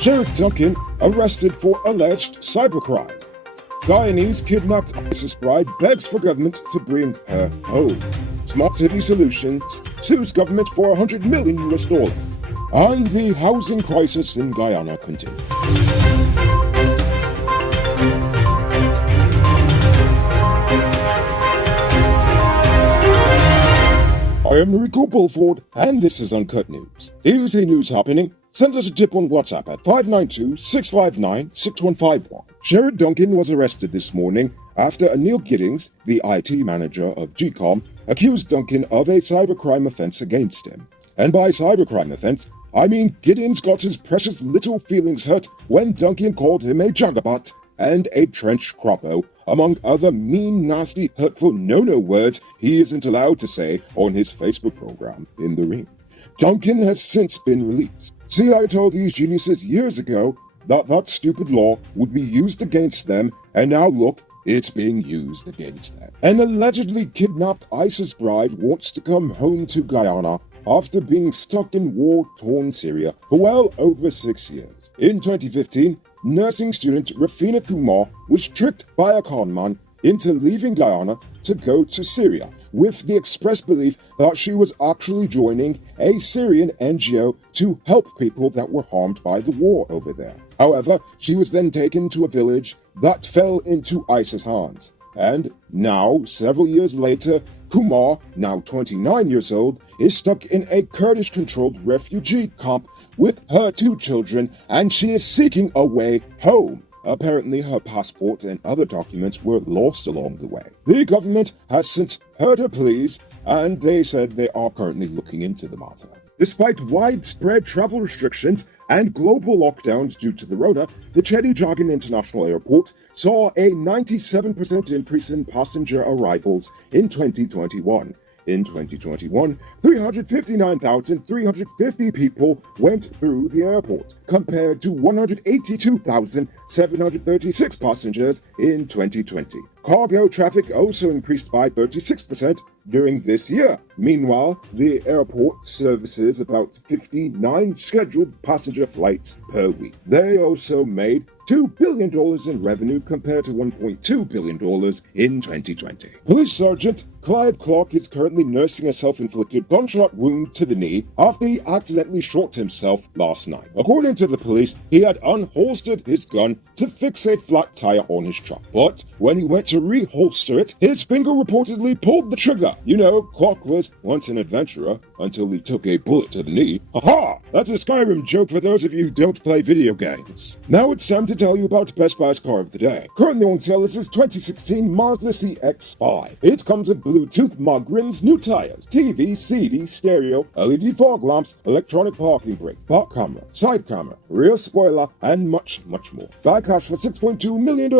Jared Duncan arrested for alleged cybercrime. Guyanese kidnapped ISIS bride begs for government to bring her home. Smart City Solutions sues government for $100 million. And the housing crisis in Guyana continues. I am Rico Bulford, and this is Uncut News. Here's a news happening. Send us a tip on WhatsApp at 592-659-6151. Jared Duncan was arrested this morning after Neil Giddings, the IT manager of GCOM, accused Duncan of a cybercrime offense against him. And by cybercrime offense, I mean Giddings got his precious little feelings hurt when Duncan called him a jagabot and a trench croppo, among other mean, nasty, hurtful no-no words he isn't allowed to say on his Facebook program, In the Ring. Duncan has since been released. See, I told these geniuses years ago that stupid law would be used against them, and now look, it's being used against them. An allegedly kidnapped ISIS bride wants to come home to Guyana after being stuck in war-torn Syria for well over 6 years. In 2015, nursing student Rafina Kumar was tricked by a conman into leaving Guyana to go to Syria, with the express belief that she was actually joining a Syrian NGO to help people that were harmed by the war over there. However, she was then taken to a village that fell into ISIS hands. And now, several years later, Kumar, now 29 years old, is stuck in a Kurdish-controlled refugee camp with her 2 children, and she is seeking a way home. Apparently, her passport and other documents were lost along the way. The government has since heard her pleas, and they said they are currently looking into the matter. Despite widespread travel restrictions and global lockdowns due to the Rona, the Chedi Jagan International Airport saw a 97% increase in passenger arrivals in 2021. In 2021, 359,350 people went through the airport, compared to 182,736 passengers in 2020. Cargo traffic also increased by 36% during this year. Meanwhile, the airport services about 59 scheduled passenger flights per week. They also made $2 billion in revenue compared to $1.2 billion in 2020. Police Sergeant Clive Clark is currently nursing a self-inflicted gunshot wound to the knee after he accidentally shot himself last night. According to the police, he had unholstered his gun to fix a flat tire on his truck. But when he went to reholster it, his finger reportedly pulled the trigger. You know, Clark was once an adventurer until he took a bullet to the knee. Haha! That's a Skyrim joke for those of you who don't play video games. Now it's time to tell you about Best Buy's car of the day. Currently on sale is this 2016 Mazda CX-5. It comes with Bluetooth mug rims, new tires, TV, CD, stereo, LED fog lamps, electronic parking brake, park camera, side camera, rear spoiler, and much, much more. Buy cash for $6.2 million.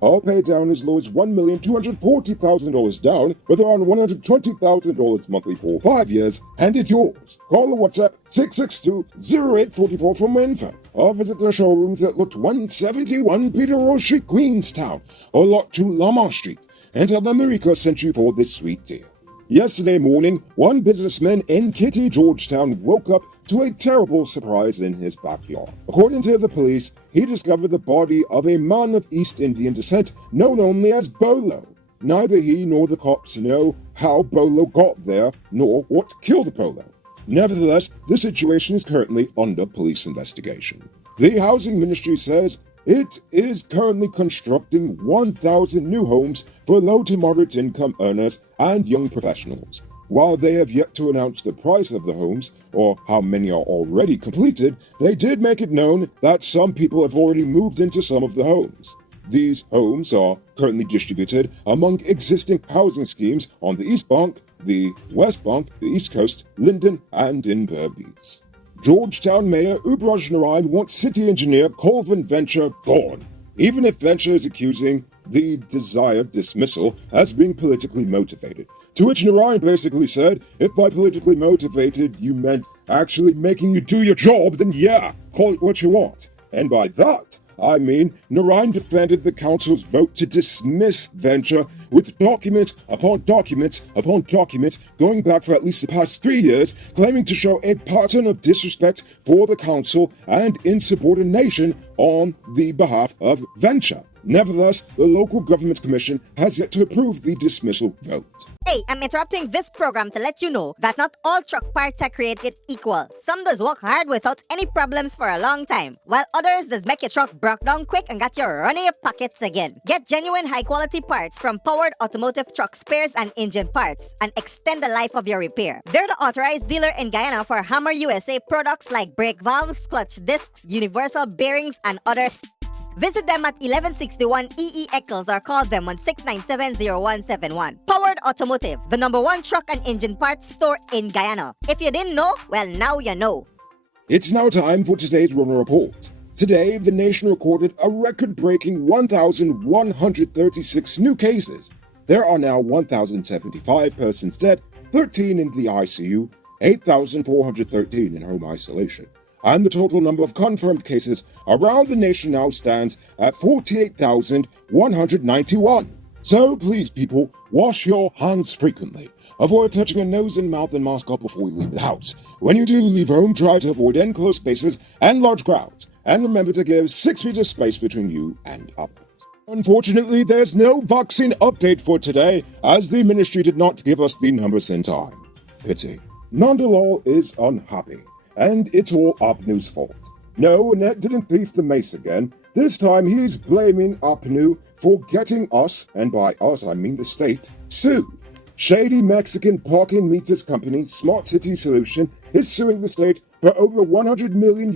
All paid down as low as $1,240,000 down, with around $120,000 monthly for 5 years, and it's yours. Call or WhatsApp 662-0844 for more info, or visit their showrooms at Lot 171 Peter Rose Street, Queenstown, or Lot 2 Lamar Street, and tell them Mariko sent you for this sweet deal. Yesterday morning, one businessman in Kitty, Georgetown woke up to a terrible surprise in his backyard. According to the police, he discovered the body of a man of East Indian descent known only as Bolo. Neither he nor the cops know how Bolo got there, nor what killed Bolo. Nevertheless, the situation is currently under police investigation. The Housing Ministry says it is currently constructing 1,000 new homes for low to moderate income earners and young professionals. While they have yet to announce the price of the homes or how many are already completed, they did make it known that some people have already moved into some of the homes. These homes are currently distributed among existing housing schemes on the East Bank, the West Bank, the East Coast, Linden, and in Berbice. Georgetown Mayor Ubraj Narayan wants city engineer Colvin Venture gone, even if Venture is accusing the desired dismissal as being politically motivated. To which Narayan basically said, if by politically motivated you meant actually making you do your job, then yeah, call it what you want. And by that, Narayan defended the council's vote to dismiss Venture with document upon document upon document going back for at least the past 3 years, claiming to show a pattern of disrespect for the council and insubordination on the behalf of Venture. Nevertheless, the local government commission has yet to approve the dismissal vote. Hey, I'm interrupting this program to let you know that not all truck parts are created equal. Some does work hard without any problems for a long time, while others does make your truck broke down quick and got you running your pockets again. Get genuine high-quality parts from Powered Automotive Truck Spares and Engine Parts and extend the life of your repair. They're the authorized dealer in Guyana for Hammer USA products like brake valves, clutch discs, universal bearings, and others. Visit them at 1161 EE Eccles or call them on 697-0171. Powered Automotive, the #1 truck and engine parts store in Guyana. If you didn't know, well, now you know. It's now time for today's Runner Report. Today, the nation recorded a record-breaking 1,136 new cases. There are now 1,075 persons dead, 13 in the ICU, 8,413 in home isolation. And the total number of confirmed cases around the nation now stands at 48,191. So please, people, wash your hands frequently. Avoid touching your nose and mouth and mask up before you leave the house. When you do leave home, try to avoid enclosed spaces and large crowds. And remember to give 6 feet of space between you and others. Unfortunately, there's no vaccine update for today, as the ministry did not give us the numbers in time. Pity. Nandalal is unhappy. And it's all Apnu's fault. No, Annette didn't thief the mace again. This time he's blaming Apnu for getting us, and by us I mean the state, sued. Shady Mexican parking meters company Smart City Solution is suing the state for over $100 million,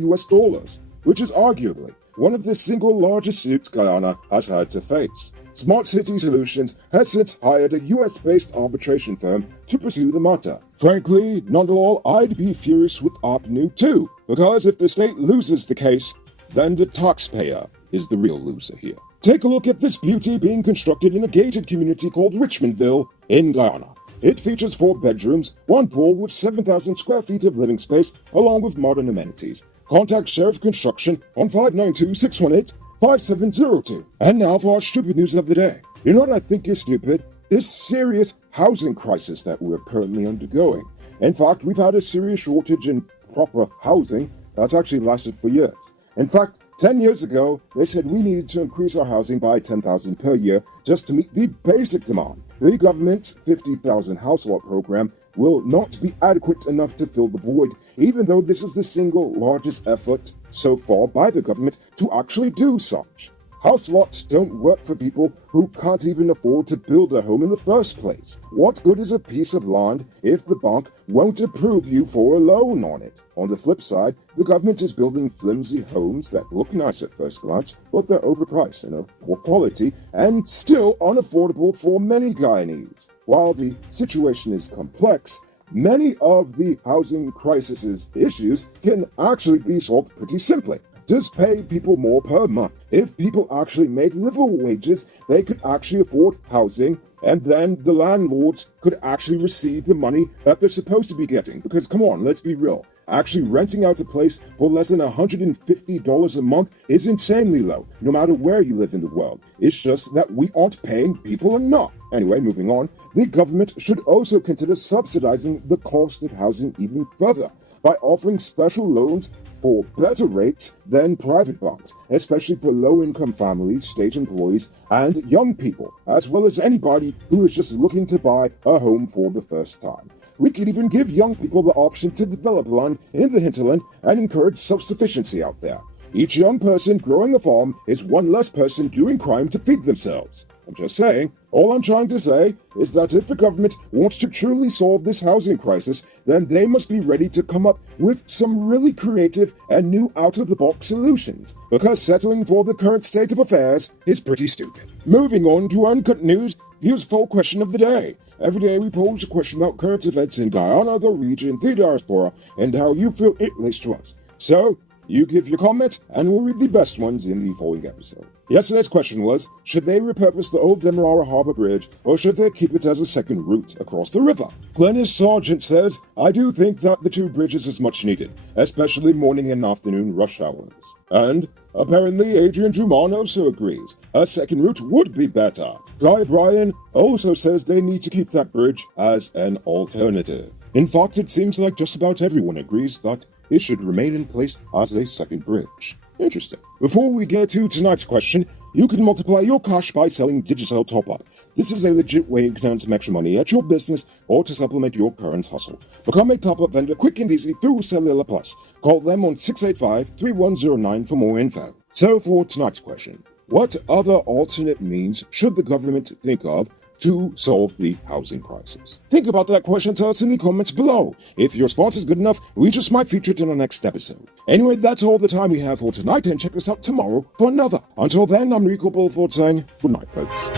which is arguably one of the single largest suits Guyana has had to face. Smart City Solutions has since hired a US-based arbitration firm to pursue the matter. Frankly, Nandalal, I'd be furious with Apnu too, because if the state loses the case, then the taxpayer is the real loser here. Take a look at this beauty being constructed in a gated community called Richmondville in Guyana. It features 4 bedrooms, 1 pool with 7,000 square feet of living space, along with modern amenities. Contact Sheriff Construction on 592-618-5702. And now for our stupid news of the day. You know what I think is stupid? This serious housing crisis that we're currently undergoing. In fact, we've had a serious shortage in proper housing that's actually lasted for years. In fact, 10 years ago, they said we needed to increase our housing by 10,000 per year just to meet the basic demand. The government's 50,000 house lot program will not be adequate enough to fill the void, even though this is the single largest effort so far by the government to actually do such. House lots don't work for people who can't even afford to build a home in the first place. What good is a piece of land if the bank won't approve you for a loan on it? On the flip side, the government is building flimsy homes that look nice at first glance, but they're overpriced and of poor quality and still unaffordable for many Guyanese. While the situation is complex, many of the housing crisis's issues can actually be solved pretty simply. Just pay people more per month. If people actually made livable wages, they could actually afford housing, and then the landlords could actually receive the money that they're supposed to be getting. Because come on, let's be real. Actually renting out a place for less than $150 a month is insanely low, no matter where you live in the world. It's just that we aren't paying people enough. Anyway, moving on, the government should also consider subsidizing the cost of housing even further by offering special loans for better rates than private banks, especially for low-income families, state employees, and young people, as well as anybody who is just looking to buy a home for the first time. We could even give young people the option to develop land in the hinterland and encourage self-sufficiency out there. Each young person growing a farm is one less person doing crime to feed themselves. I'm just saying. All I'm trying to say is that if the government wants to truly solve this housing crisis, then they must be ready to come up with some really creative and new out-of-the-box solutions, because settling for the current state of affairs is pretty stupid. Moving on to Uncut News, here's a full question of the day. Every day we pose a question about current events in Guyana, the region, the diaspora, and how you feel it relates to us. So, You give your comments, and we'll read the best ones in the following episode. Yesterday's question was, should they repurpose the old Demerara Harbor Bridge, or should they keep it as a second route across the river? Glennis Sargent says, I do think that the two bridges is much needed, especially morning and afternoon rush hours. And apparently Adrian Drummond also agrees, a second route would be better. Guy Bryan also says they need to keep that bridge as an alternative. In fact, it seems like just about everyone agrees that it should remain in place as a second bridge. Interesting. Before we get to tonight's question, you can multiply your cash by selling Digicel Top-Up. This is a legit way you can earn some extra money at your business or to supplement your current hustle. Become a top-up vendor quick and easy through Cellular Plus. Call them on 685-3109 for more info. So for tonight's question, what other alternate means should the government think of to solve the housing crisis? Think about that question and tell us in the comments below. If your response is good enough, we just might feature it in our next episode. Anyway, that's all the time we have for tonight, and check us out tomorrow for another. Until then, I'm Rico Bulford saying good night, folks.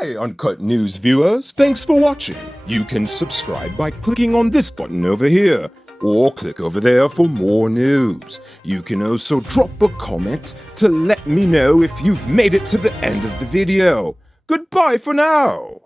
Hey, Uncut News viewers, thanks for watching. You can subscribe by clicking on this button over here, or click over there for more news. You can also drop a comment to let me know if you've made it to the end of the video. Goodbye for now.